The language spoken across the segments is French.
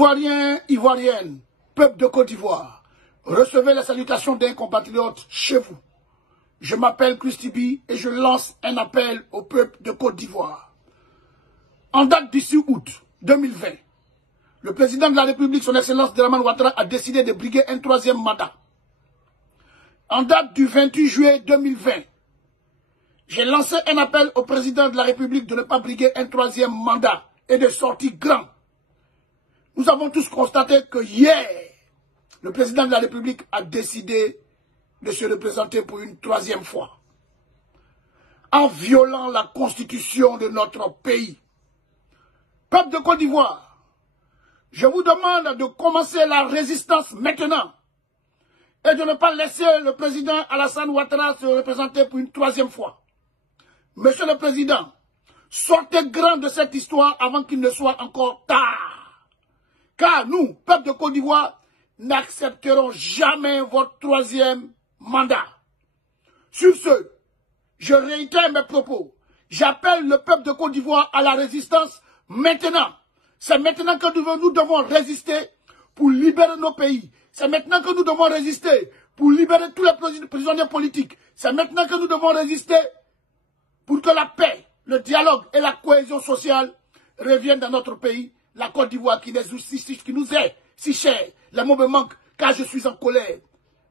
Ivoiriens, Ivoiriennes, peuple de Côte d'Ivoire, recevez la salutation d'un compatriote chez vous. Je m'appelle Christibi et je lance un appel au peuple de Côte d'Ivoire. En date du 6 août 2020, le président de la République, son Excellence Dramane Ouattara, a décidé de briguer un troisième mandat. En date du 28 juillet 2020, j'ai lancé un appel au président de la République de ne pas briguer un troisième mandat et de sortir grand. Nous avons tous constaté que hier, le président de la République a décidé de se représenter pour une troisième fois, en violant la constitution de notre pays. Peuple de Côte d'Ivoire, je vous demande de commencer la résistance maintenant et de ne pas laisser le président Alassane Ouattara se représenter pour une troisième fois. Monsieur le Président, sortez grand de cette histoire avant qu'il ne soit encore tard. Car nous, peuple de Côte d'Ivoire, n'accepterons jamais votre troisième mandat. Sur ce, je réitère mes propos. J'appelle le peuple de Côte d'Ivoire à la résistance maintenant. C'est maintenant que nous devons résister pour libérer nos pays. C'est maintenant que nous devons résister pour libérer tous les prisonniers politiques. C'est maintenant que nous devons résister pour que la paix, le dialogue et la cohésion sociale reviennent dans notre pays. La Côte d'Ivoire qui nous est si chère. Les mots me manquent car je suis en colère.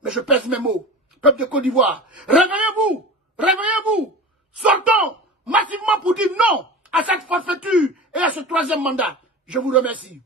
Mais je pèse mes mots. Peuple de Côte d'Ivoire, réveillez-vous, réveillez-vous. Sortons massivement pour dire non à cette forfaiture et à ce troisième mandat. Je vous remercie.